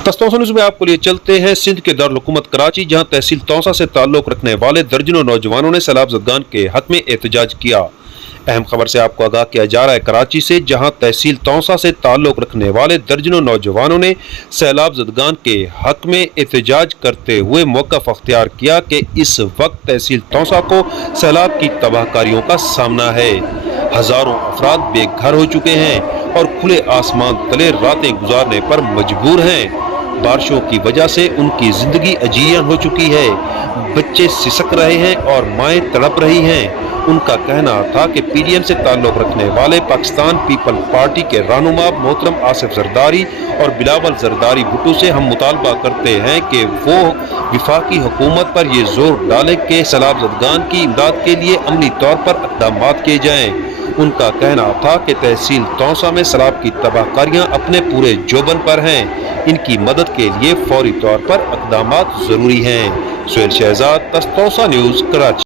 तस्तौसा news में आपको लिए चलते हैं सिंध के दारुल हुकूमत कराची, जहां तहसील तौसा से ताल्लुक रखने वाले दर्जनों नौजवानों ने सैलाब ज़दगान के हक में एहतजाज किया। अहम खबर से आपको आगाह किया जा रहा है कराची से, जहां तहसील तौसा से ताल्लुक रखने वाले दर्जनों नौजवानों ने सैलाब ज़दगान के हक में एहतजाज करते हुए मौक़िफ़ अख्तियार किया कि इस वक्त तहसील तौसा को सैलाब की तबाहकारियों का सामना है। हज़ारों अफराद बेघर हो चुके हैं और खुले आसमान तले रातें गुजारने पर मजबूर हैं। बारिशों की वजह से उनकी जिंदगी अजीयन हो चुकी है, बच्चे सिसक रहे हैं और माएँ तड़प रही हैं। उनका कहना था कि पीडीएम से ताल्लुक रखने वाले पाकिस्तान पीपल पार्टी के रहनुमा मोहतरम आसिफ जरदारी और बिलावल जरदारी भुट्टो से हम मुतालबा करते हैं कि वो विफाकी हुकूमत पर ये जोर डाले कि सैलाब ज़दगान की इमदाद के लिए अमली तौर पर इक़दाम किए जाएँ। उनका कहना था कि तहसील तौसा में सैलाब की तबाहकारियाँ अपने पूरे जोबन पर हैं, इनकी मदद के लिए फौरी तौर पर इक़दाम ज़रूरी हैं। सुहेल शहजाद, तस्तौसा न्यूज़, कराची।